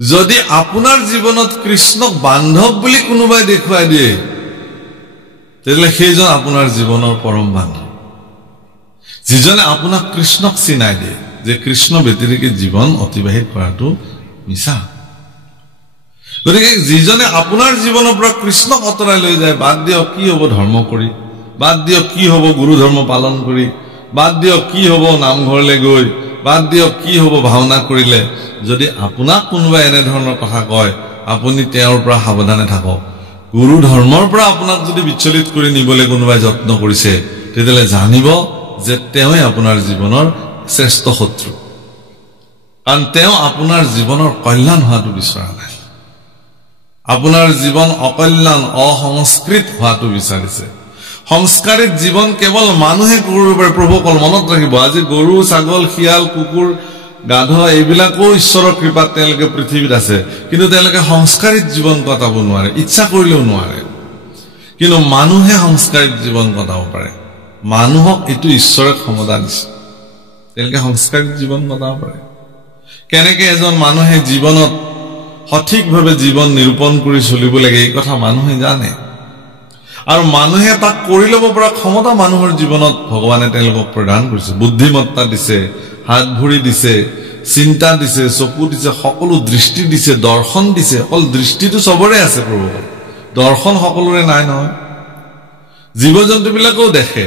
যদি আপোনাৰ জীৱনত কৃষ্ণক বান্ধৱ বুলি কোনোবাই দেখুৱাই দিয়ে তেতিয়াহ'লে সেইজন আপোনাৰ জীৱনৰ পৰম বান্ধৱ যিজনে আপোনাক কৃষ্ণক চিনাই দিয়ে যে কৃষ্ণ ব্যতিৰেকে জীৱন অতিবাহিত কৰাটো মিছা গতিকে যিজনে আপোনাৰ জীৱনৰ পৰা কৃষ্ণক অতৰাই লৈ যায় বাদ দিয়ক কি হ'ব ধৰ্ম কৰি বাদ দিয়ক কি হ'ব গুৰু ধৰ্ম পালন কৰি বাদ দিয়ক কি হ'ব নামঘৰলৈ গৈ বাদ দিয়ক কি হ'ব ভাওনা কৰিলে যদি আপোনাক কোনোবাই এনে ধৰণৰ কথা কয় আপুনি তেওঁৰ পৰা সাৱধানে থাকক গুৰু ধৰ্মৰ পৰা আপোনাক যদি বিচলিত কৰি নিবলৈ কোনোবাই যত্ন কৰিছে তেতিয়াহ'লে জানিব যে তেওঁই আপোনাৰ জীৱনৰ শ্ৰেষ্ঠ শত্ৰু কাৰণ তেওঁ আপোনাৰ জীৱনৰ কল্যাণ হোৱাটো বিচৰা নাই আপোনাৰ জীৱন অকল্যাণ অসংস্কৃত হোৱাটো বিচাৰিছে সংস্কাৰিত জীৱন কেৱল মানুহে কৰিব পাৰে প্ৰভুসকল মনত ৰাখিব আজি গৰু ছাগল শিয়াল কুকুৰ গাধ এইবিলাকো ঈশ্বৰৰ কৃপাত তেওঁলোকে পৃথিৱীত আছে কিন্তু তেওঁলোকে সংস্কাৰিত জীৱন কটাব নোৱাৰে ইচ্ছা কৰিলেও নোৱাৰে কিন্তু মানুহে সংস্কাৰিত জীৱন কটাব পাৰে মানুহক এইটো ঈশ্বৰে ক্ষমতা দিছে তেওঁলোকে সংস্কাৰিত জীৱন কটাব পাৰে কেনেকৈ এজন মানুহে জীৱনত সঠিকভাৱে জীৱন নিৰূপণ কৰি চলিব লাগে এই কথা মানুহে জানে আৰু মানুহে তাক কৰি ল'ব পৰা ক্ষমতা মানুহৰ জীৱনত ভগৱানে তেওঁলোকক প্ৰদান কৰিছে বুদ্ধিমত্তা দিছে হাত ভৰি দিছে চিন্তা দিছে চকু দিছে সকলো দৃষ্টি দিছে দৰ্শন দিছে অকল দৃষ্টিটো চবৰে আছে প্ৰভু দৰ্শন সকলোৰে নাই নহয় জীৱ জন্তুবিলাকেও দেখে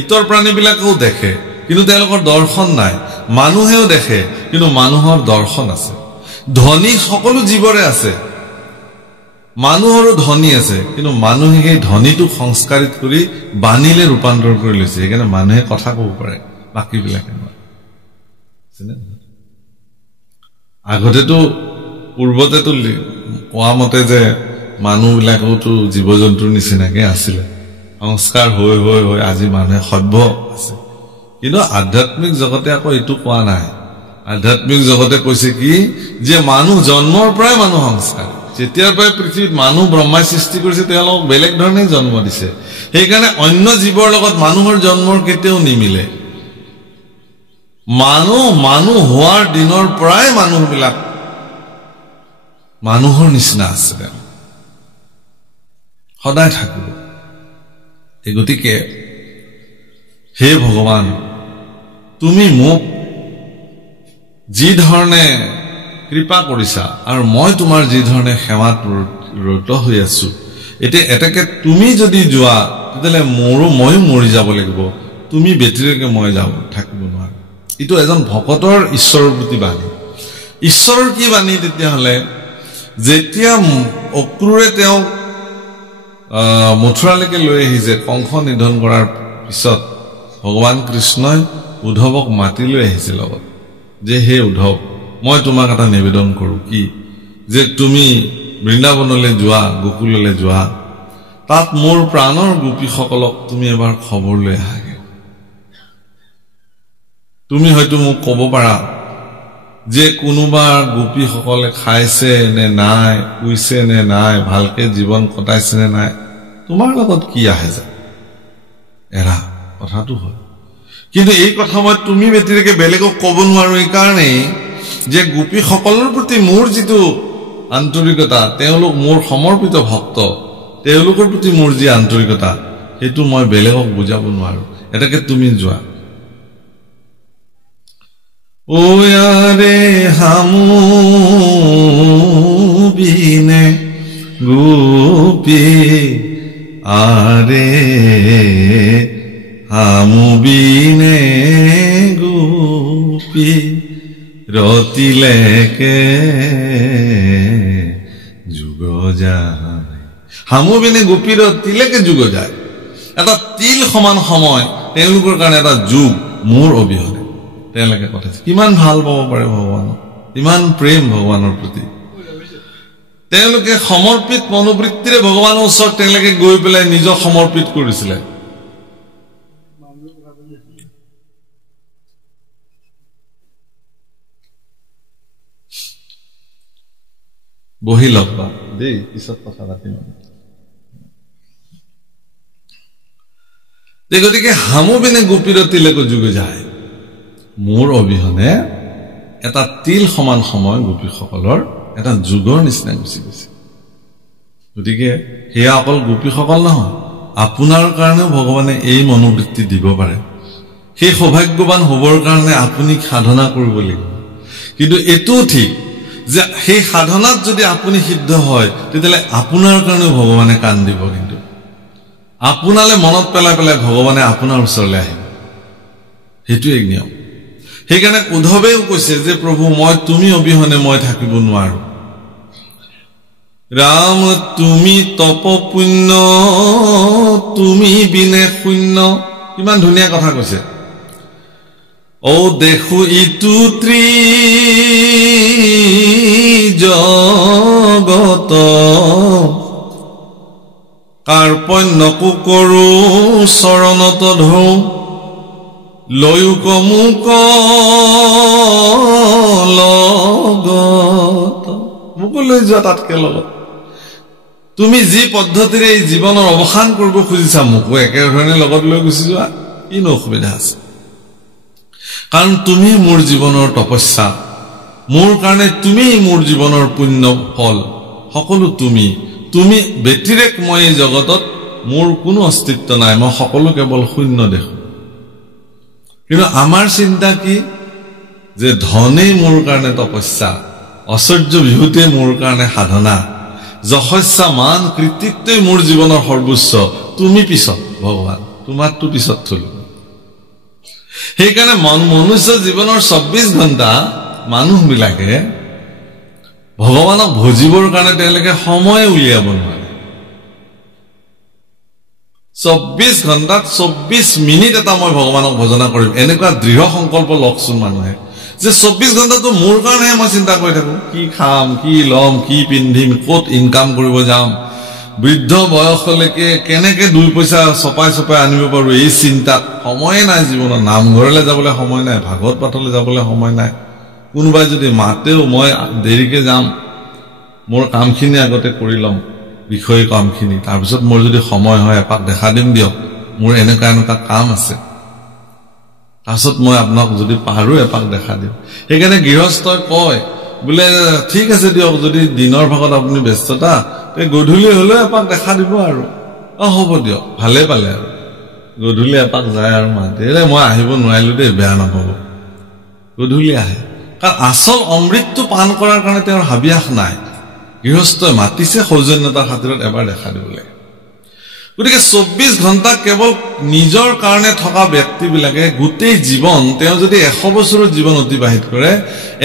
ইতৰ প্ৰাণীবিলাকেও দেখে কিন্তু তেওঁলোকৰ দৰ্শন নাই মানুহেও দেখে কিন্তু মানুহৰ দৰ্শন আছে ধনী সকলো জীৱৰে আছে মানুহৰো ধনী আছে কিন্তু মানুহে সেই ধনীটো সংস্কাৰিত কৰি বাণীলে ৰূপান্তৰ কৰি লৈছে সেইকাৰণে মানুহে কথা ক'ব পাৰে বাকীবিলাকে নোৱাৰে আগতেতো পূৰ্বতেতো কোৱা মতে যে মানুহবিলাকোতো জীৱ জন্তুৰ নিচিনাকে আছিলে সংস্কাৰ হৈ হৈ হৈ আজি মানুহে সভ্য আছে কিন্তু আধ্যাত্মিক জগতে আকৌ এইটো কোৱা নাই আধ্যাত্মিক জগতে কৈছে কি যে মানুহ জন্মৰ পৰাই মানুহ সংস্কাৰ যেতিয়াৰ পৰাই পৃথিৱীত মানুহ ব্ৰহ্মাই সৃষ্টি কৰিছে তেওঁলোকক বেলেগ ধৰণে জন্ম দিছে সেইকাৰণে অন্য জীৱৰ লগত মানুহৰ জন্মৰ কেতিয়াও নিমিলে মানুহ হোৱাৰ দিনৰ পৰাই মানুহবিলাক মানুহৰ নিচিনা আছে সদায় থাকিব এই গতিকে হে ভগৱান তুমি মোক যি ধৰণে কৃপা কৰিছা আৰু মই তোমাৰ যি ধৰণে সেৱাত ৰত হৈ আছো এতিয়া এটাকে তুমি যদি যোৱা তেতিয়াহ'লে ময়ো মৰি যাব লাগিব তুমি ব্যতিৰেকে মই যাব থাকিব নোৱাৰো এইটো এজন ভকতৰ ঈশ্বৰৰ প্ৰতি বাণী ঈশ্বৰৰ কি বাণী তেতিয়াহ'লে যেতিয়া অক্ৰূৰে তেওঁ মথুৰালৈকে লৈ আহিছে কংস নিধন কৰাৰ পিছত ভগৱান কৃষ্ণই উদ্ধৱক মাতি লৈ আহিছে লগত যে হে উদ্ধৱ মই তোমাক এটা নিবেদন কৰো কি যে তুমি বৃন্দাবনলৈ যোৱা গোকুললৈ যোৱা তাত মোৰ প্ৰাণৰ গোপীসকলক তুমি এবাৰ খবৰ লৈ আহাগে তুমি হয়তো মোক ক'ব পাৰা যে কোনোবা গোপীসকলে খাইছে নে নাই শুইছে নে নাই ভালকে জীৱন কটাইছে নে নাই তোমাৰ লগত কি আহে যায় এৰা কথাটো হয় কিন্তু এই কথা মই তুমি ব্যতিৰেকে বেলেগক ক'ব নোৱাৰো এই কাৰণেই যে গোপীসকলৰ প্ৰতি মোৰ যিটো আন্তৰিকতা তেওঁলোক মোৰ সমৰ্পিত ভক্ত তেওঁলোকৰ প্ৰতি মোৰ যি আন্তৰিকতা সেইটো মই বেলেগক বুজাব নোৱাৰো এটাকে তুমি যোৱা ওয়ারে হামু বিনে গোপী আরে হামু বিনে গোপী রতিলেকে যুগ যায় হামু বিনে গোপী রতিলেকে যুগ যায় এটা তিল সমান সময় তেওঁলোকৰ কাৰণে এটা যুগ মোৰ অবিহনে তেওঁলোকে কথা কিমান ভাল পাব পাৰে ভগৱানক ইমান প্ৰেম ভগৱানৰ প্ৰতি তেওঁলোকে সমৰ্পিত মনোবৃত্তিৰে ভগৱানৰ ওচৰত তেওঁলোকে গৈ পেলাই নিজক সমৰ্পিত কৰিছিলে বহি লবা দেই পিছত কথা পাতিম গতিকে হামু বিনে গোপীৰতিলেকে যুগ যায় মোৰ অবিহনে এটা তিল সমান সময় গোপীসকলৰ এটা যুগৰ নিচিনা গুচি গৈছে গতিকে হেয়া অকল গোপীসকল নহয় আপোনাৰ কাৰণেও ভগৱানে এই মনোবৃত্তি দিব পাৰে সেই সৌভাগ্যবান হ'বৰ কাৰণে আপুনি সাধনা কৰিব লাগিব কিন্তু এটো ঠিক যে সেই সাধনাত যদি আপুনি সিদ্ধ হয় তেতিয়ালে আপোনাৰ কাৰণেও ভগৱানে কান দিব কিন্তু আপোনালে মনত পেলাই পেলাই ভগৱানে আপোনাৰ ওচৰলৈ আহিব হেতু এক নিয়ম সেইকাৰণে উদ্ধৱেও কৈছে যে প্ৰভু মই তুমি অবিহনে মই থাকিব নোৱাৰো ৰাম তুমি তপ পুণ্য তুমি বিনে শূন্য কিমান ধুনীয়া কথা কৈছে ও দেখো ইটো জগত কাৰ্পণ্যকো কৰো চৰণত ধৰো লয়ুক মুক লগত মুক লৈ যোৱা তাতকে লগত তুমি যি পদ্ধতিৰে এই জীৱনৰ অৱসান কৰিব খুজিছা মুকো একেধৰণে লগত লৈ গুচি যোৱা কিনো অসুবিধা আছে কাৰণ তুমি মোৰ জীৱনৰ তপস্যা মোৰ কাৰণে তুমি মোৰ জীৱনৰ পুণ্য ফল সকলো তুমি ব্যতিৰেক মই এই জগতত মোৰ কোনো অস্তিত্ব নাই মই সকলো কেৱল শূন্য দেখো কিন্তু আমাৰ চিন্তা কি যে ধনেই মোৰ কাৰণে তপস্যা ঐশ্বৰ্য বিভূতে মোৰ কাৰণে সাধনা যশস্যা মান কৃতিত্বই মোৰ জীৱনৰ সৰ্বোচ্চ তুমি পিছত ভগৱান তোমাৰটো পিছত থলো সেইকাৰণে মনুষ্য জীৱনৰ 24 ঘণ্টা মানুহবিলাকে ভগৱানক ভজিবৰ কাৰণে তেওঁলোকে সময় উলিয়াব নোৱাৰে 24 ঘণ্টাত 24 মিনিট এটা মই ভগৱানক ভজনা কৰিম এনেকুৱা দৃঢ় সংকল্প লকচোন মানুহে যে 24 ঘণ্টাটো মোৰ কাৰণে মই চিন্তা কৰি থাকো কি খাম কি লম কি পিন্ধিম ক'ত ইনকাম কৰিব যাম বৃদ্ধ বয়সলৈকে কেনেকে দুই পইচা চপাই আনিব পাৰো এই চিন্তা সময় নাই জীৱনত নামঘৰলৈ যাবলৈ সময় নাই ভাগৱত পাঠলৈ যাবলৈ সময় নাই কোনোবাই যদি মাতেও মই দেৰিকে যাম মোৰ কামখিনি আগতে কৰি লম বিষয় কামখিনি তাৰ পিছত মোৰ যদি সময় হয় এপাক দেখা দিম দিয়ক মোৰ এনেকুৱা কাম আছে তাৰপিছত মই আপোনাক যদি পাৰো এপাক দেখা দিম সেইকাৰণে গৃহস্থই কয় বোলে ঠিক আছে দিয়ক যদি দিনৰ ভাগত আপুনি ব্যস্ততা তে গধূলি হলে এপাক দেখা দিব আৰু হ'ব দিয়ক ভালে পালে আৰু গধূলি এপাক যায় আৰু মাতে মই আহিব নোৱাৰিলো দেই বেয়া নাপাব গধূলি আহে কাৰণ আচল অমৃতটো পান কৰাৰ কাৰণে তেওঁৰ হাবিয়াস নাই গৃহস্থই মাতিছে সৌজন্যতাৰ খাতিৰত এবাৰ দেখা দিবলৈ গতিকে 24 ঘণ্টা কেৱল নিজৰ কাৰণে থকা ব্যক্তিবিলাকে গোটেই জীৱন তেওঁ যদি 100 বছৰৰ জীৱন অতিবাহিত কৰে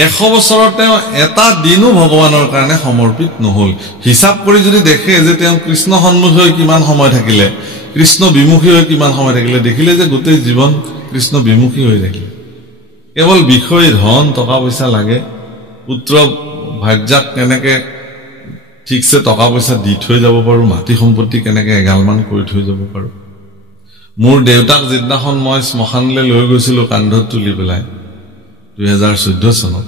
100 বছৰত তেওঁ এটা দিনো ভগৱানৰ কাৰণে সমৰ্পিত নহল হিচাপ কৰি যদি দেখে যে তেওঁ কৃষ্ণ সন্মুখী হৈ কিমান সময় থাকিলে কৃষ্ণ বিমুখী হৈ কিমান সময় থাকিলে দেখিলে যে গোটেই জীৱন কৃষ্ণ বিমুখী হৈ থাকিলে কেৱল বিষয় ধন টকা পইচা লাগে পুত্ৰ ভাৰ্যাক কেনেকে ঠিকছে টকা পইচা দি থৈ যাব পাৰো মাটি সম্পত্তি কেনেকে এগালমান কৰি থৈ যাব পাৰো মোৰ দেউতাক যিদিনাখন মই শ্মশানলৈ লৈ গৈছিলো কান্ধত তুলি পেলাই 2014 চনত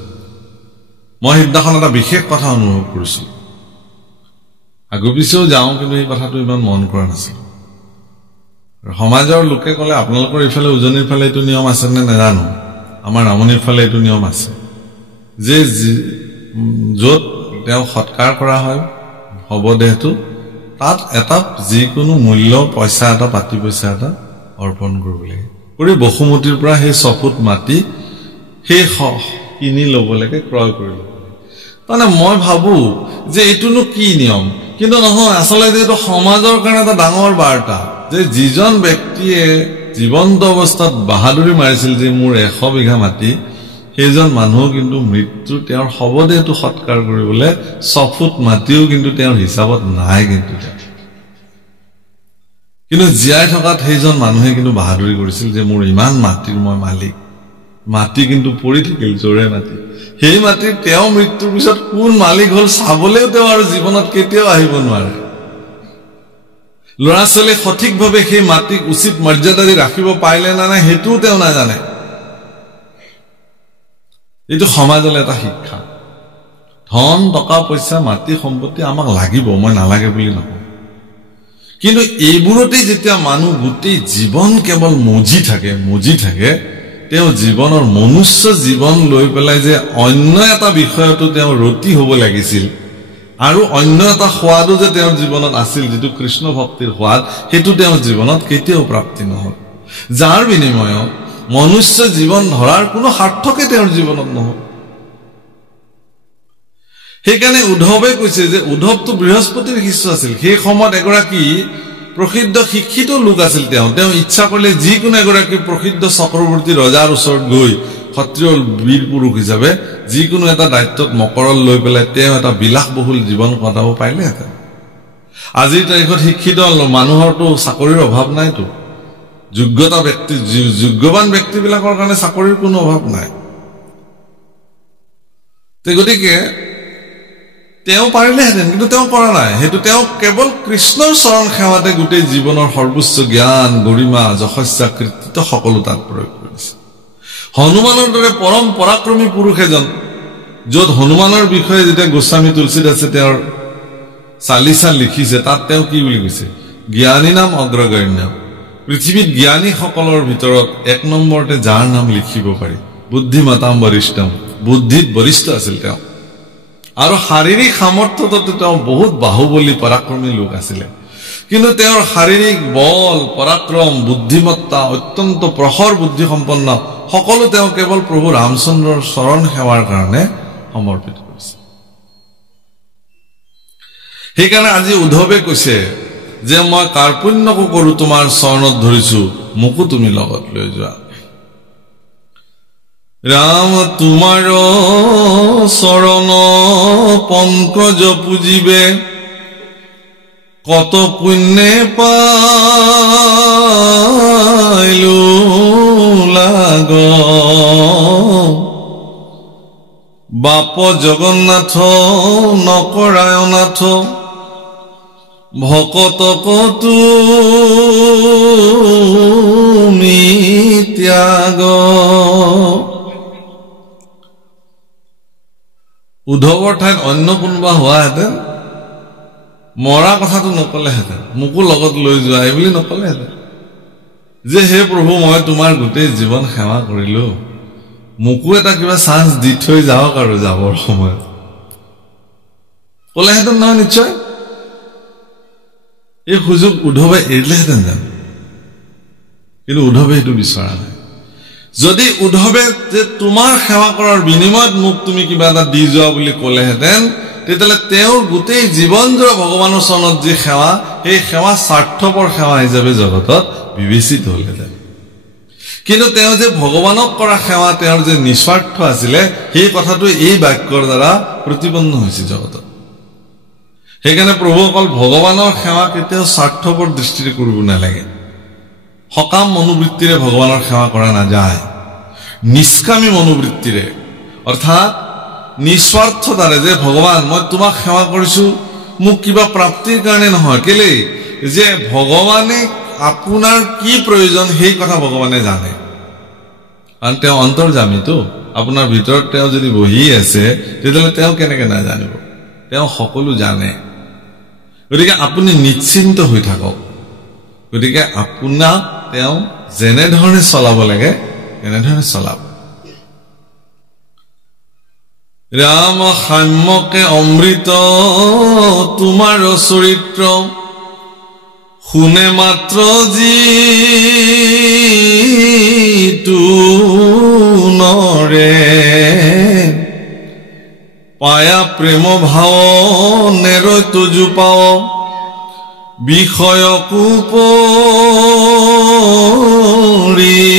মই সিদিনাখন এটা বিশেষ কথা অনুভৱ কৰিছো আগপিছেও যাওঁ কিন্তু এই কথাটো ইমান মন কৰা নাছিল সমাজৰ লোকে ক'লে আপোনালোকৰ ইফালে উজনিৰ ফালে এইটো নিয়ম আছে নে নাজানো আমাৰ নামনিৰ ফালে এইটো নিয়ম আছে যে য'ত তেওঁ সৎকাৰ কৰা হয় হবদেহটো তাত এটা যিকোনো মূল্য পইচা এটা পাতি পইচা এটা অৰ্পণ কৰিব লাগে কৰি বসুমতিৰ পৰা সেই 6 ফুট মাটি সেই কিনি ল'ব লাগে ক্ৰয় কৰিব মানে মই ভাবো যে এইটোনো কি নিয়ম কিন্তু নহয় আচলতে এইটো সমাজৰ কাৰণে এটা ডাঙৰ বাৰ্তা যে যিজন ব্যক্তিয়ে জীৱন্ত অৱস্থাত বাহাদুৰি মাৰিছিল যে মোৰ 100 বিঘা মাটি সেইজন মানুহ কিন্তু মৃত্যু তেওঁৰ হবদেহটো সৎকাৰ কৰিবলৈ 6 ফুট মাটিও কিন্তু তেওঁৰ হিচাপত নাই কিন্তু জীয়াই থকাত সেইজন মানুহে কিন্তু বাহাদুৰি কৰিছিল যে মোৰ ইমান মাটিৰ মই মালিক মাটি কিন্তু পৰি থাকিল জোৰে মাটি সেই মাটিৰ তেওঁ মৃত্যুৰ পিছত কোন মালিক হল চাবলৈও তেওঁ আৰু জীৱনত কেতিয়াও আহিব নোৱাৰে ল'ৰা ছোৱালী সঠিকভাৱে সেই মাটিক উচিত মৰ্যাদা দি ৰাখিব পাৰিলে না নাই হেতুও তেওঁ নাজানে এইটো সমাজলৈ এটা শিক্ষা ধন টকা পইচা মাটি সম্পত্তি আমাক লাগিব মই নালাগে বুলি নকওঁ কিন্তু এইবোৰতে যেতিয়া মানুহ গোটেই জীৱন কেৱল মজি থাকে তেওঁ জীৱনৰ মনুষ্য জীৱন লৈ পেলাই যে অন্য এটা বিষয়টো তেওঁ ৰতি হ'ব লাগিছিল আৰু অন্য এটা সোৱাদো যে তেওঁৰ জীৱনত আছিল যেটো কৃষ্ণ ভক্তিৰ সোৱাদ হেতু তেওঁৰ জীৱনত কেতিয়াও প্ৰাপ্তি নহল যাৰ বিনিময়ত মনুষ্য জীৱন ধৰাৰ কোনো সাৰ্থকে তেওঁৰ জীৱনত নহল সেইকাৰণে উদ্ধৱে কৈছে যে উদ্ধৱটো বৃহস্পতিৰ শিষ্য আছিল সেই সময়ত এগৰাকী প্ৰসিদ্ধ শিক্ষিত লোক আছিল তেওঁ ইচ্ছা কৰিলে যিকোনো এগৰাকী প্ৰসিদ্ধ চক্ৰৱৰ্তী ৰজাৰ ওচৰত গৈ ক্ষত্ৰিয় বীৰ পুৰুষ হিচাপে যিকোনো এটা দায়িত্বত মকৰল লৈ পেলাই তেওঁ এটা বিলাসবহুল জীৱন কটাব পাৰিলেহেঁতেন আজিৰ তাৰিখত শিক্ষিত মানুহৰতো চাকৰিৰ অভাৱ নাইতো যোগ্যতা ব্যক্তি যোগ্যৱান ব্যক্তিবিলাকৰ কাৰণে চাকৰিৰ কোনো অভাৱ নাই গতিকে তেওঁ পাৰিলেহেঁতেন কিন্তু তেওঁ কৰা নাই হেতু তেওঁ কেৱল কৃষ্ণৰ চৰণ সেৱাতে গোটেই জীৱনৰ সৰ্বোচ্চ জ্ঞান গৰিমা যশস্যা কৃতিত্ব সকলো তাত প্ৰয়োগ কৰিছে হনুমানৰ দৰে পৰম পৰাক্ৰমী পুৰুষ এজন য'ত হনুমানৰ বিষয়ে যেতিয়া গোস্বামী তুলসীদাসে তেওঁৰ চালিচা লিখিছে তাত তেওঁ কি বুলি কৈছে জ্ঞানী নাম অগ্ৰগণ্য পৃথিৱীত জ্ঞানী সকলৰ ভিতৰত এক নম্বৰতে যাৰ নাম লিখিব পাৰি বুদ্ধিমতাম বৰিষ্ঠম বুদ্ধিত বৰিষ্ঠ আছিল তেওঁ আৰু শাৰীৰিক সামৰ্থ্যটো তেওঁ বহুত বাহুবলী পৰাক্ৰমী লোক আছিল কিন্তু তেওঁৰ শাৰীৰিক বল পৰাক্ৰম বুদ্ধিমত্তা অত্যন্ত প্ৰখৰ বুদ্ধি সম্পন্ন সকলো তেওঁ কেৱল প্ৰভু ৰামচন্দ্ৰৰ চৰণ সেৱাৰ কাৰণে সমৰ্পিত কৰিছে সেইকাৰণে আজি উদ্ধৱে কৈছে যে মই কাৰ্পণ্যকো কৰো তোমাৰ চৰণত ধৰিছো মোকো তুমি লগত লৈ যোৱা राम तुम्हारो शरण पंकज पूजिबे कत पुण्य पाइलु लाग बाप जगन्नाथ नकरायनाथ भकतक तुमी त्याग উদ্ধৱৰ ঠাইত অন্য কোনোবা হোৱাহেঁতেন মৰা কথাটো নকলেহেঁতেন মোকো লগত লৈ যোৱা এই বুলি নকলেহেঁতেন যে হে প্ৰভু মই তোমাৰ গোটেই জীৱন সেৱা কৰিলো মোকো এটা কিবা চান্স দি থৈ যাওক আৰু যাবৰ সময়ত কলেহেঁতেন নহয় নিশ্চয় এই সুযোগ উদ্ধৱে এৰিলেহেঁতেন জানো কিন্তু উদ্ধৱে এইটো বিচৰা নাই যদি উদ্ধৱে যে তোমাৰ সেৱা কৰাৰ বিনিময়ত মোক তুমি কিবা এটা দি যোৱা বুলি কলেহেঁতেন তেতিয়াহ'লে তেওঁৰ গোটেই জীৱনজোৰা ভগৱানৰ চৰণত যি সেৱা সেই সেৱা স্বাৰ্থপৰ সেৱা হিচাপে জগতত বিবেচিত হ'লহেঁতেন কিন্তু তেওঁ যে ভগৱানক কৰা সেৱা তেওঁৰ যে নিস্বাৰ্থ আছিলে সেই কথাটো এই বাক্যৰ দ্বাৰা প্ৰতিপন্ন হৈছে জগতত সেইকাৰণে প্ৰভু অকল ভগৱানৰ সেৱা কেতিয়াও স্বাৰ্থপৰ দৃষ্টিৰে কৰিব নালাগে সকাম মনোবৃত্তিৰে ভগৱানৰ সেৱা কৰা নাযায় নিষ্কামী মনোবৃত্তিৰে অৰ্থাৎ নিস্বাৰ্থতাৰে যে ভগৱান মই তোমাক সেৱা কৰিছো মোক কিবা প্ৰাপ্তিৰ কাৰণে নহয় কেলে যে ভগৱানে আপোনাৰ কি প্ৰয়োজন সেই কথা ভগৱানে জানে কাৰণ তেওঁ অন্তৰ্যামীতো আপোনাৰ ভিতৰত তেওঁ যদি বহি আছে তেতিয়াহ'লে তেওঁ কেনেকৈ নাজানিব তেওঁ সকলো জানে গতিকে আপুনি নিশ্চিন্ত হৈ থাকক গতিকে আপোনাক তেওঁ যেনে ধৰণে চলাব লাগে এনেধৰণে চলাব ৰাম সাম্যকে অমৃত তোমাৰ চৰিত্ৰ শুনে মাত্ৰ যিটো নৰে পায়া প্ৰেম ভাৱ নেৰৈত জোপাও বিষয়কো পৰিহৰে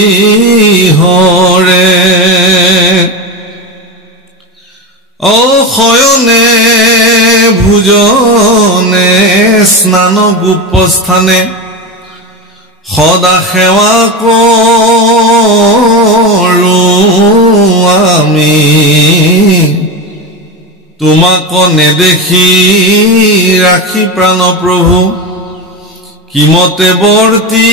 অশয়নে ভোজনে স্নান গোপস্থানে সদা সেৱা কৰো আমি তোমাক নেদেখি ৰাখি প্ৰাণ প্ৰভু কিমতে বৰ্তি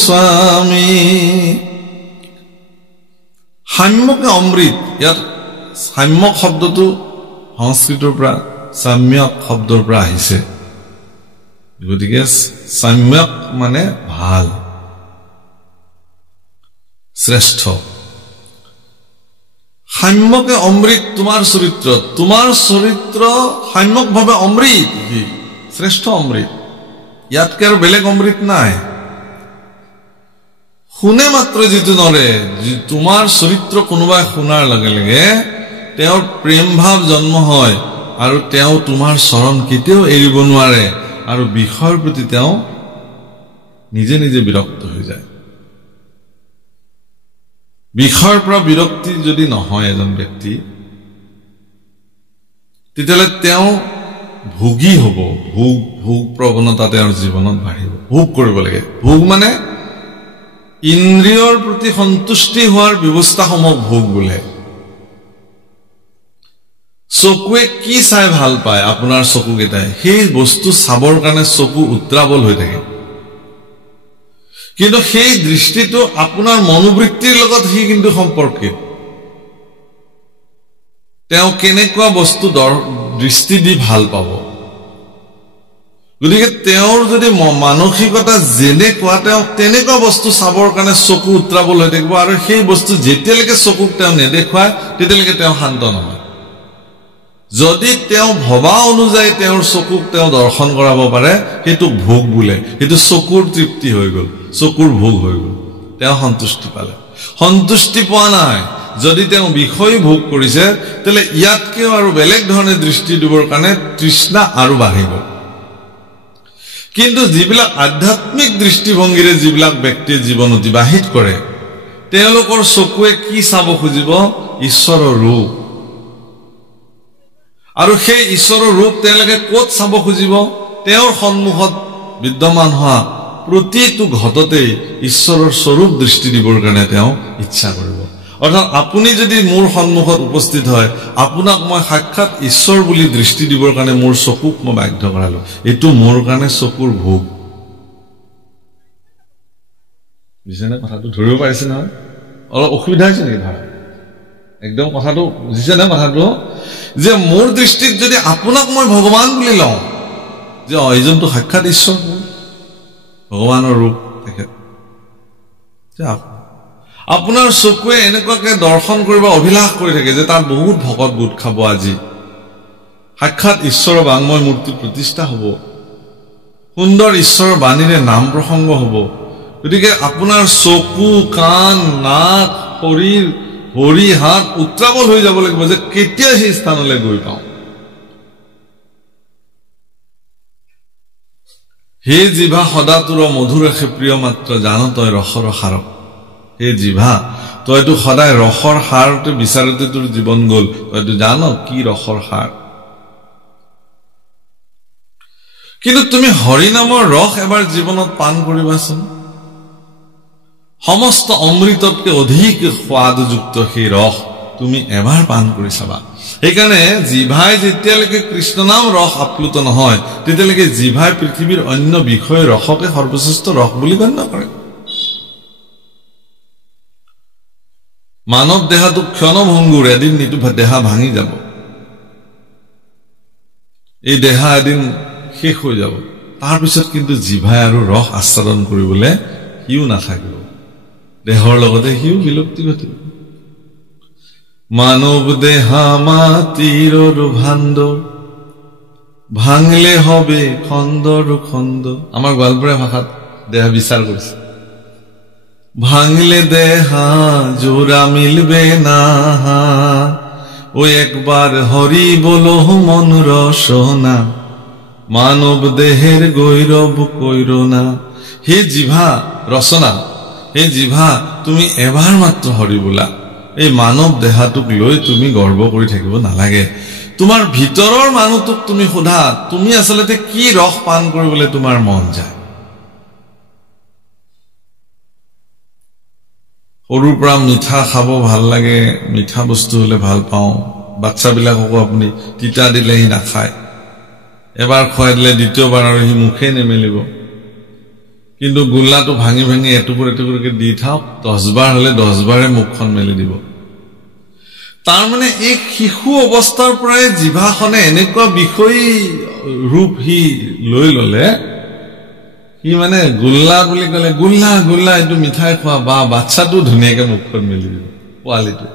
স্বামী সাম্যকে অমৃত ইয়াত সাম্যক শব্দটো সংস্কৃতৰ পৰা সাম্যক শব্দৰ পৰা আহিছে গতিকে সাম্যক মানে ভাল শ্ৰেষ্ঠ সাম্যকে অমৃত তোমাৰ চৰিত্ৰ সাম্যকভাৱে অমৃত শ্ৰেষ্ঠ অমৃত ইয়াতকে আৰু বেলেগ অমৃত নাই শুনে মাত্ৰ যিটো নৰে তোমাৰ চৰিত্ৰ কোনোবাই শুনাৰ লগে লগে তেওঁৰ প্ৰেম ভাৱ জন্ম হয় আৰু তেওঁ তোমাৰ চৰণ কেতিয়াও এৰিব নোৱাৰে আৰু বিষয়ৰ প্ৰতি তেওঁ নিজে নিজে বিৰক্ত হৈ যায় বিষয়ৰ পৰা বিৰক্তি যদি নহয় এজন ব্যক্তি তেতিয়ালে তেওঁ ভোগী হ'ব ভোগ প্ৰৱণতা তেওঁৰ জীৱনত বাঢ়িব ভোগ কৰিব লাগে ভোগ মানে ইন্দ্ৰিয়ৰ প্ৰতি সন্তুষ্টি হোৱাৰ ব্যৱস্থাসমূহ ভোগ বোলে চকুৱে কি চাই ভাল পায় আপোনাৰ চকুকেইটাই সেই বস্তু চাবৰ কাৰণে চকু উত্ৰাৱল হৈ থাকে কিন্তু সেই দৃষ্টিটো আপোনাৰ মনোবৃত্তিৰ লগত হি কিন্তু সম্পৰ্কিত তেওঁ কেনেকুৱা বস্তু দৃষ্টি দি ভাল পাব গতিকে তেওঁৰ যদি মানসিকতা যেনেকুৱা তেওঁ তেনেকুৱা বস্তু চাবৰ কাৰণে চকু উত্ৰাৱল হৈ থাকিব আৰু সেই বস্তু যেতিয়ালৈকে চকুক তেওঁ নেদেখুৱায় তেতিয়ালৈকে তেওঁ শান্ত নহয় যদি তেওঁ ভবা অনুযায়ী তেওঁৰ চকুক তেওঁ দৰ্শন কৰাব পাৰে সেইটো ভোগ বোলে সেইটো চকুৰ তৃপ্তি হৈ গ'ল চকুৰ ভোগ হৈ গ'ল তেওঁ সন্তুষ্টি পালে সন্তুষ্টি পোৱা নাই যদি তেওঁ বিষয় ভোগ কৰিছে তেলে ইয়াতকেও আৰু বেলেগ ধৰণে দৃষ্টি দিবৰ কাৰণে তৃষ্ণা আৰু বাঢ়িব কিন্তু যিবিলাক আধ্যাত্মিক দৃষ্টিভংগীৰে যিবিলাক ব্যক্তিয়ে জীৱন অতিবাহিত কৰে তেওঁলোকৰ চকুৱে কি চাব খুজিব ঈশ্বৰৰ ৰূপ আৰু সেই ঈশ্বৰৰ ৰূপ তেওঁলোকে ক'ত চাব খুজিব তেওঁৰ সন্মুখত বিদ্যমান হোৱা প্ৰতিটো ঘটতেই ঈশ্বৰৰ স্বৰূপ দৃষ্টি দিবৰ কাৰণে তেওঁ ইচ্ছা কৰিব অৰ্থাৎ আপুনি যদি মোৰ সন্মুখত উপস্থিত হয় আপোনাক মই সাক্ষাৎ ঈশ্বৰ বুলি দৃষ্টি দিবৰ কাৰণে মোৰ চকুক মই বাধ্য কৰালো এটো মোৰ কাৰণে চকুৰ ভোগ বুজিছেনে কথাটো ধৰিব পাৰিছে নহয় অলপ অসুবিধা হৈছে নেকি ধৰা একদম কথাটো বুজিছেনে কথাটো যে মোৰ দৃষ্টিত যদি আপোনাক মই ভগৱান বুলি লওঁ যে এইজনটো সাক্ষাৎ ঈশ্বৰ ভগৱানৰ ৰূপ তেখেত আপোনাৰ চকুৱে এনেকুৱাকে দৰ্শন কৰিব অভিলাষ কৰি থাকে যে তাৰ বহুত ভকত গোট খাব আজি সাক্ষাৎ ঈশ্বৰৰ বাংময় মূৰ্তি প্ৰতিষ্ঠা হ'ব সুন্দৰ ঈশ্বৰৰ বাণীৰে নাম প্ৰসংগ হ'ব গতিকে আপোনাৰ চকু কাণ নাক শৰীৰ ভৰি হাত উত্ৰাৱল হৈ যাব লাগিব যে কেতিয়া সেই স্থানলৈ গৈ পাওঁ হে জিভা সদা তোৰ মধুৰ ৰাখে প্ৰিয় মাত্ৰ জান তই ৰসৰ সাৰক হে জিভা তইতো সদায় ৰসৰ সাৰতে বিচাৰতে তোৰ জীৱন গ'ল তইতো জান কি ৰসৰ সাৰ কিন্তু তুমি হৰি নামৰ ৰস এবাৰ জীৱনত পান কৰিবাচোন সমস্ত অমৃততকৈ অধিক সোৱাদযুক্ত সেই ৰস তুমি এবাৰ পান কৰি চাবা সেইকাৰণে জিভাই যেতিয়ালৈকে কৃষ্ণ নাম ৰস আপ্লুত নহয় তেতিয়ালৈকে জিভাই পৃথিৱীৰ অন্য বিষয় ৰসকে সৰ্বশ্ৰেষ্ঠ ৰস বুলি গণ্য কৰে মানৱ দেহাটো ক্ষণভংগুৰ এদিন নিটো দেহা ভাঙি যাব এই দেহা এদিন শেষ হৈ যাব তাৰ পিছত কিন্তু জিভাই আৰু ৰস আস্বাদন কৰিবলৈ হিও নাথাকিব দেহৰ লগতে হিও বিলুপ্তি ঘটিব মানৱ দেহা মাটিৰ ভাণ্ডৰ ভাঙলে হবে খণ্ডৰ খণ্ড আমাৰ গোৱালপৰীয়া ভাষাত দেহা বিচাৰ কৰিছে ভাঙলে দেহা জোড়া মিলবে না ও একবার হরি বলো মন রসনা মানব দেহের গৈরব কইর না হে জিভা রচনা হে জিভা তুমি এবাৰ মাত্ৰ হৰি বোলা এই মানৱ দেহাটোক লৈ তুমি গৰ্ব কৰি থাকিব নালাগে তোমাৰ ভিতৰৰ মানুহটোক তুমি সোধা তুমি আসলতে কি ৰস পান কৰিবলৈ তোমাৰ মন যায় সৰুৰ পৰা মিঠা খাব ভাল লাগে মিঠা বস্তু হলে ভাল পাওঁ বাচ্চাবিলাককো আপুনি তিতা দিলে হি নাখায় এবাৰ খুৱাই দিলে দ্বিতীয়বাৰ আৰু হি মুখে নেমেলিব কিন্তু গুল্লাটো ভাঙি ভাঙি এটুকুৰ এটুকুৰকে দি থাওক 10 বাৰ হলে 10 বাৰে মুখখন মেলি দিব তাৰ মানে এই শিশু অৱস্থাৰ পৰাই জিভাখনে এনেকুৱা বিষয় ৰূপ হি লৈ ললে কি মানে গুল্লা বুলি ক'লে গুল্লা গুল্লা এইটো মিঠাই খোৱা বা বাচ্চাটো ধুনীয়াকে মুখখন মেলি দিব পোৱালিটো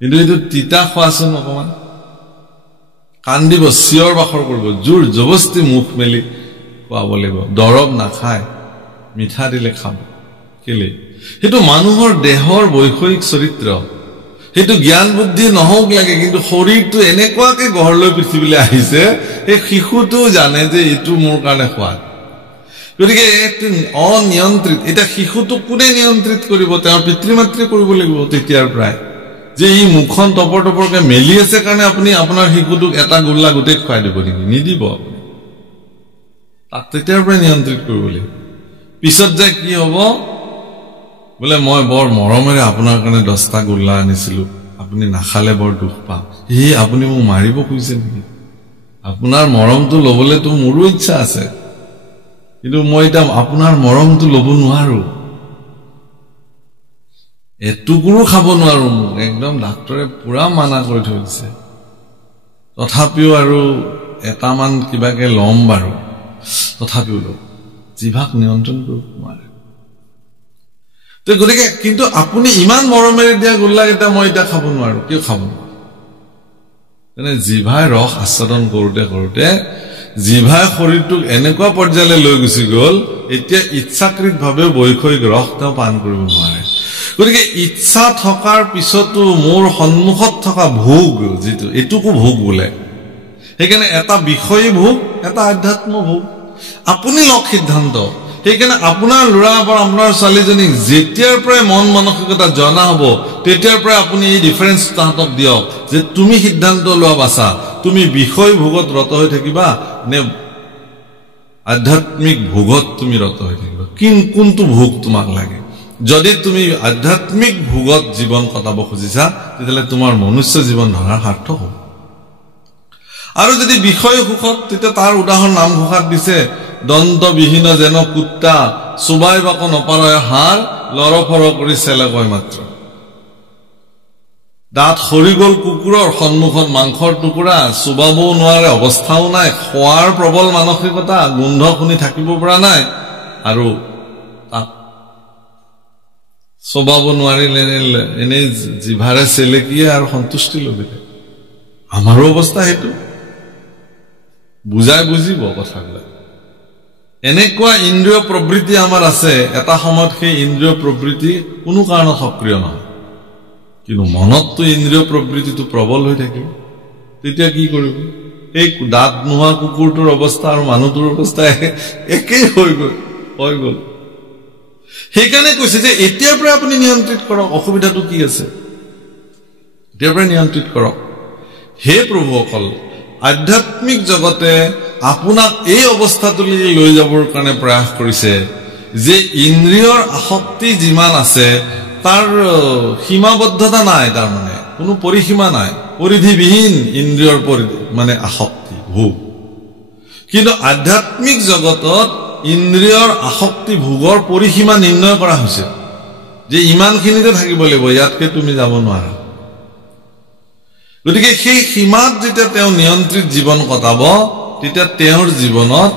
কিন্তু এইটো তিতা খোৱাচোন অকমান কান্দিব চিঞৰ বাখৰ কৰিব জোৰ জবস্তি মুখ মেলি খোৱাব লাগিব দৰব নাখায় মিঠা দিলে খাব কেলে সেইটো মানুহৰ দেহৰ বৈষয়িক চৰিত্ৰ সেইটো জ্ঞান বুদ্ধি নহওক লাগে কিন্তু শৰীৰটো এনেকুৱাকে গঢ়লৈ পৃথিৱীলৈ আহিছে এই শিশুটো জানে যে এইটো মোৰ কাৰণে সোৱাদ গতিকে এইটো অনিয়ন্ত্ৰিত এটা শিশুটোক কোনে নিয়ন্ত্ৰিত কৰিব তেওঁৰ পিতৃ মাতৃ কৰিব লাগিব তেতিয়াৰ প্ৰায় যে ই মুখখন টপৰ টপৰকে মেলি আছে কাৰণে আপুনি আপোনাৰ শিশুটোক এটা গোল্লা গোটেই খুৱাই দিব নেকি নিদিব আপুনি তাক তেতিয়াৰ পৰাই নিয়ন্ত্ৰিত কৰিব লাগিব পিছত যে কি হ'ব বোলে মই বৰ মৰমেৰে আপোনাৰ কাৰণে 10টা গোল্লা আনিছিলো আপুনি নাখালে বৰ দুখ পাম এই আপুনি মোক মাৰিব খুজিছে নেকি আপোনাৰ মৰমটো ল'বলৈতো মোৰো ইচ্ছা আছে কিন্তু মই এটা আপোনাৰ মৰমটো ল'ব নোৱাৰো এটুকুৰো খাব নোৱাৰো মোক একদম ডাক্তৰে পুৰা মানা কৰি থৈ দিছে তথাপিও আৰু এটামান কিবাকে লম বাৰু তথাপিও লম জিভাক নিয়ন্ত্ৰণ কৰিব নোৱাৰে তো গতিকে কিন্তু আপুনি ইমান মৰমেৰে দিয়া গোল্লা এটা মই এটা খাব নোৱাৰো কিয় খাব নোৱাৰো মানে জিভাই ৰস আস্বাদন কৰোতে কৰোতে জিভাই শৰীৰটোক এনেকুৱা পৰ্যায়লৈ লৈ গুচি গ'ল এতিয়া ইচ্ছাকৃতভাৱে বৈষয়িক ৰস তেওঁ পান কৰিব নোৱাৰে গতিকে ইচ্ছা থকাৰ পিছতো মোৰ সন্মুখত থকা ভোগ যিটো এটুকু ভোগ বোলে সেইকাৰণে এটা বিষয়ী ভোগ এটা আধ্যাত্ম ভোগ আপুনি লওক সিদ্ধান্ত সেইকাৰণে আপোনাৰ ল'ৰা বা আপোনাৰ ছোৱালীজনীক যেতিয়াৰ পৰাই মন মানসিকতা জনা হ'ব তেতিয়াৰ পৰাই আপুনি এই ডিফাৰেন্স তাহাঁতক দিয়ক যে তুমি সিদ্ধান্ত লোৱা বাছা তুমি বিষয় ভোগত ৰত হৈ থাকিবা নে আধ্যাত্মিক ভোগত তুমি ৰত হৈ থাকিবা কোনটো ভোগ তোমাক লাগে যদি তুমি আধ্যাত্মিক ভোগত জীৱন কটাব খুজিছা তেতিয়াহ'লে তোমাৰ মনুষ্য জীৱন ধৰাৰ সাৰ্থক হ'ব আৰু যদি বিষয় সুখত তেতিয়া তাৰ উদাহৰণ নামঘোষাত দিছে দন্তবিহীন যেন কুত্তা চুবাই বাক নপাৰয় হাড় লৰফৰ কৰি চেলে কয় মাত্ৰ দাঁত সৰি গ'ল কুকুৰৰ সন্মুখত মাংসৰ টুকুৰা চুবাবও নোৱাৰে অৱস্থাও নাই খোৱাৰ প্ৰবল মানসিকতা গোন্ধ শুনি থাকিব পৰা নাই আৰু তাক চবাব নোৱাৰিলে এনেই জিভাৰে চেলেকিয়ে আৰু সন্তুষ্টি লবিলে আমাৰো অৱস্থা সেইটো বুজাই বুজিব কথাবিলাক এনেকুৱা ইন্দ্ৰিয় প্ৰবৃত্তি আমাৰ আছে এটা সময়ত সেই ইন্দ্ৰিয় প্ৰবৃত্তি কোনো কাৰণত সক্ৰিয় নহয় কিন্তু মনততো ইন্দ্ৰিয় প্ৰবৃত্তিটো প্ৰবল হৈ থাকিল তেতিয়া কি কৰিব এই দাঁত নোহোৱা কুকুৰটোৰ অৱস্থা আৰু মানুহটোৰ অৱস্থা একেই হৈ গ'ল সেইকাৰণে কৈছে যে এতিয়াৰ পৰা আপুনি নিয়ন্ত্ৰিত কৰক অসুবিধাটো কি আছে এতিয়াৰ পৰা নিয়ন্ত্ৰিত কৰক হে প্ৰভুসকল আধ্যাত্মিক জগতে আপোনাক এই অৱস্থাটোলৈ লৈ যাবৰ কাৰণে প্ৰয়াস কৰিছে যে ইন্দ্ৰিয়ৰ আসক্তি যিমান আছে তাৰ সীমাবদ্ধতা নাই তাৰ মানে কোনো পৰিসীমা নাই পৰিধিবিহীন ইন্দ্ৰিয়ৰ মানে আসক্তি ভোগ কিন্তু আধ্যাত্মিক জগতত ইন্দ্ৰিয়ৰ আসক্তি ভোগৰ পৰিসীমা নিৰ্ণয় কৰা হৈছে যে ইমানখিনিতে থাকিব লাগিব ইয়াতকে তুমি যাব নোৱাৰা গতিকে সেই সীমাত যেতিয়া তেওঁ নিয়ন্ত্ৰিত জীৱন কটাব তেতিয়া তেওঁৰ জীৱনত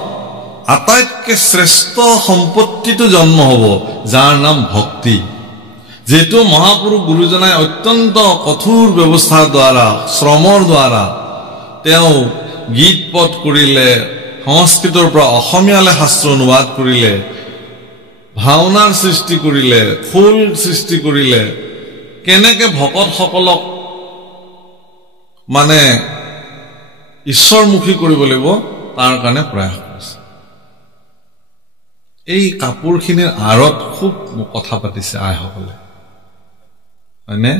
আটাইতকৈ শ্ৰেষ্ঠ সম্পত্তিটো জন্ম হ'ব যাৰ নাম ভক্তি যেটো মহাপুৰুষ গুৰুজনাই অত্যন্ত কঠোৰ ব্যৱস্থাৰ দ্বাৰা শ্ৰমৰ দ্বাৰা তেওঁ গীত পদ কৰিলে সংস্কৃতৰ পৰা অসমীয়ালৈ শাস্ত্ৰ অনুবাদ কৰিলে ভাওনাৰ সৃষ্টি কৰিলে খোল সৃষ্টি কৰিলে কেনেকে ভকতসকলক মানে ঈশ্বৰমুখী কৰিব লাগিব তাৰ কাৰণে প্ৰয়াস কৰিছে এই কাপোৰখিনিৰ আঁৰত খুব কথা পাতিছে আইসকলে হয়নে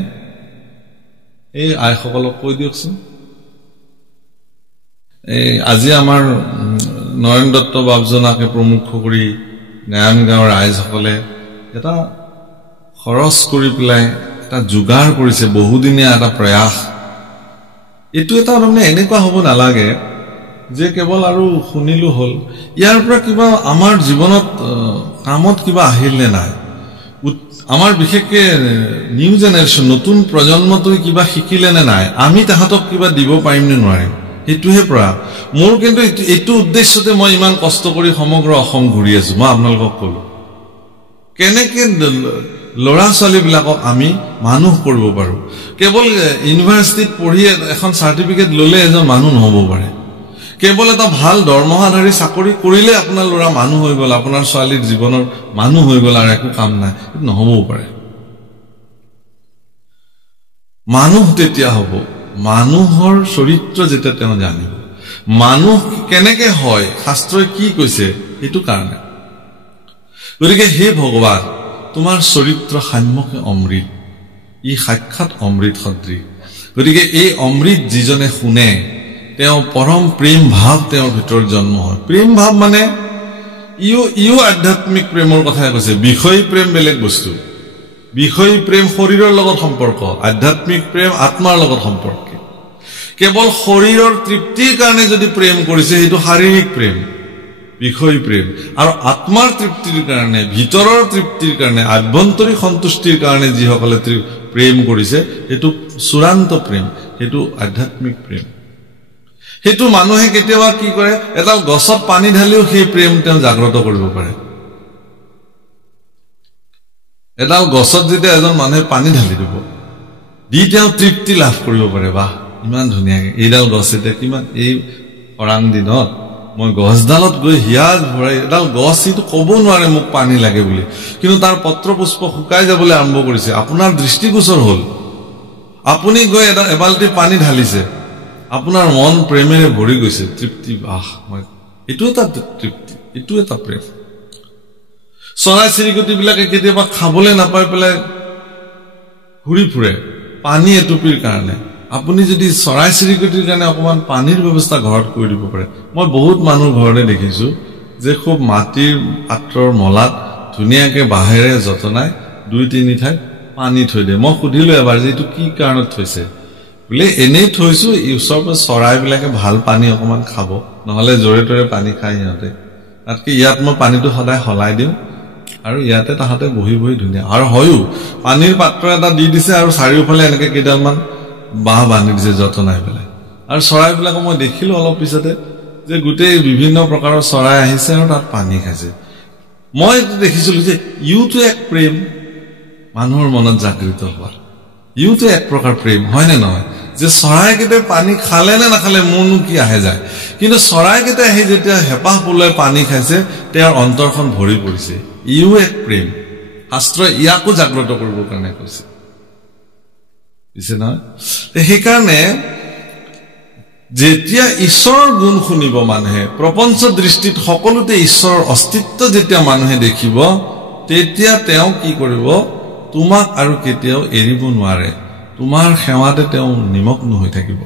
এই আইসকলক কৈ দিয়কচোন এই আজি আমাৰ নয়ন দত্ত বাবজনাকে প্ৰমুখ কৰি গায়ন গাঁৱৰ ৰাইজসকলে এটা খৰচ কৰি পেলাই এটা যোগাৰ কৰিছে বহুদিনীয়া এটা প্ৰয়াস এইটো এটা মানে এনেকুৱা হ'ব নালাগে যে কেৱল আৰু শুনিলো হ'ল ইয়াৰ পৰা কিবা আমাৰ জীৱনত কামত কিবা আহিল নে নাই আমাৰ বিশেষকৈ নিউ জেনেৰেশ্যন নতুন প্ৰজন্মটোৱে কিবা শিকিলে নে নাই আমি তাহাঁতক কিবা দিব পাৰিম নে নোৱাৰিম এইটোহে প্ৰয়াস মোৰ কিন্তু এইটো উদ্দেশ্যতে মই ইমান কষ্ট কৰি সমগ্ৰ অসম ঘূৰি আছো মই আপোনালোকক কলো কেনেকে লৰা ছোৱালী বিলাকক আমি মানুহ কৰিব পাৰো কেৱল ইউনিভাৰ্চিটিত পঢ়ি এখন সাৰ্টিফিকেট ললে এজন মানুহ নহব পাৰে কেৱল এটা ভাল দৰমহাধাৰী চাকৰি কৰিলে আপোনাৰ লৰা মানুহ হৈ গল আপোনাৰ ছোৱালীৰ জীৱনৰ মানুহ হৈ গল আৰু একো কাম নাই নহবও পাৰে মানুহ তেতিয়া হ'ব মানুহৰ চৰিত্ৰ যেতিয়া তেওঁ জানিব মানুহ কেনেকে হয় শাস্ত্ৰই কি কৈছে এইটো কাৰণে গতিকে হে ভগৱান তোমাৰ চৰিত্ৰ সাম্যকে অমৃত ই সাক্ষাৎ অমৃত সদৃশ গতিকে এই অমৃত যিজনে শুনে তেওঁ পৰম প্ৰেম ভাৱ তেওঁৰ ভিতৰত জন্ম হয় প্ৰেম ভাৱ মানে ইও আধ্যাত্মিক প্ৰেমৰ কথা কৈছে বিষয় প্ৰেম বেলেগ বস্তু বিষয় প্ৰেম শৰীৰৰ লগত সম্পৰ্ক আধ্যাত্মিক প্ৰেম আত্মাৰ লগত সম্পৰ্ক কেৱল শৰীৰৰ তৃপ্তিৰ কাৰণে যদি প্ৰেম কৰিছে সেইটো শাৰীৰিক প্ৰেম বিষয় প্ৰেম আৰু আত্মাৰ তৃপ্তিৰ কাৰণে ভিতৰৰ তৃপ্তিৰ কাৰণে আভ্যন্তৰীণ সন্তুষ্টিৰ কাৰণে যিসকলে প্ৰেম কৰিছে সেইটো চূড়ান্ত প্ৰেম সেইটো আধ্যাত্মিক প্ৰেম সেইটো মানুহে কেতিয়াবা কি কৰে এডাল গছত পানী ঢালিও সেই প্ৰেম তেওঁ জাগ্ৰত কৰিব পাৰে এডাল গছত যেতিয়া এজন মানুহে পানী ঢালি দিব দি তেওঁ তৃপ্তি লাভ কৰিব পাৰে বাহ ইমান ধুনীয়াকে এইডাল গছ এতিয়া কিমান এই খৰাং দিনত মই গছডালত গৈ হিয়াজ ভৰাই এডাল গছ ইটো ক'ব নোৱাৰে মোক পানী লাগে বুলি কিন্তু তাৰ পত্ৰ পুষ্প শুকাই যাবলৈ আৰম্ভ কৰিছে আপোনাৰ দৃষ্টিগোচৰ হ'ল আপুনি গৈ এবাল্টি পানী ঢালিছে আপোনাৰ মন প্ৰেমেৰে ভৰি গৈছে তৃপ্তি বাহ মই এইটো এটা তৃপ্তি এইটো এটা প্ৰেম চৰাই চিৰিকটি বিলাকে কেতিয়াবা খাবলৈ নাপাই পেলাই ঘূৰি ফুৰে পানী এটুপিৰ কাৰণে আপুনি যদি চৰাই চিৰিকটিৰ কাৰণে অকমান পানীৰ ব্যৱস্থা ঘৰত কৰি দিব পাৰে মই বহুত মানুহ ঘৰতে দেখিছো যে খুব মাটিৰ পাত্ৰৰ মলাত ধুনীয়াকে বাহেৰে যতনাই 2-3 ঠাই পানী থৈ দিয়ে মই সুধিলো এবাৰ যে এইটো কি কাৰণত থৈছে বোলে এনেই থৈছো ওচৰৰ পৰা চৰাইবিলাকে ভাল পানী অকমান খাব নহলে জৰে তৰে পানী খাই সিহঁতে তাতকে ইয়াত মই পানীটো সদায় হলাই দিওঁ আৰু ইয়াতে তাহাতে বহি বহি ধুনীয়া আৰু হয়ও পানীৰ পাত্ৰ এটা দি দিছে আৰু চাৰিওফালে এনেকে কেইডালমান বাহ বান্ধি দিছে যতনাই পেলাই আৰু চৰাইবিলাকক মই দেখিলো অলপ পিছতে যে গোটেই বিভিন্ন প্ৰকাৰৰ চৰাই আহিছে আৰু তাত পানী খাইছে মই দেখিছিলো যে ইউটো এক প্ৰেম মানুহৰ মনত জাগৃত হোৱাৰ ইউটো এক প্ৰকাৰ প্ৰেম হয় নে নহয় যে চৰাইকেইটা পানী খালে নে নাখালে মনো কি আহে যায় কিন্তু চৰাইকেইটা আহি যেতিয়া হেপাহ পলাই পানী খাইছে তেওঁৰ অন্তৰখন ভৰি পৰিছে ইউ এক প্ৰেম শাস্ত্ৰই ইয়াকো জাগ্ৰত কৰিবৰ কাৰণে কৈছে পিছে নহয় সেইকাৰণে যেতিয়া ঈশ্বৰৰ গুণ শুনিব মানুহে প্ৰপঞ্চ দৃষ্টিত সকলোতে ঈশ্বৰৰ অস্তিত্ব যেতিয়া মানুহে দেখিব তেতিয়া তেওঁ কি কৰিব তোমাক আৰু কেতিয়াও এৰিব নোৱাৰে তোমাৰ সেৱাতে তেওঁ নিমগ্ন হৈ থাকিব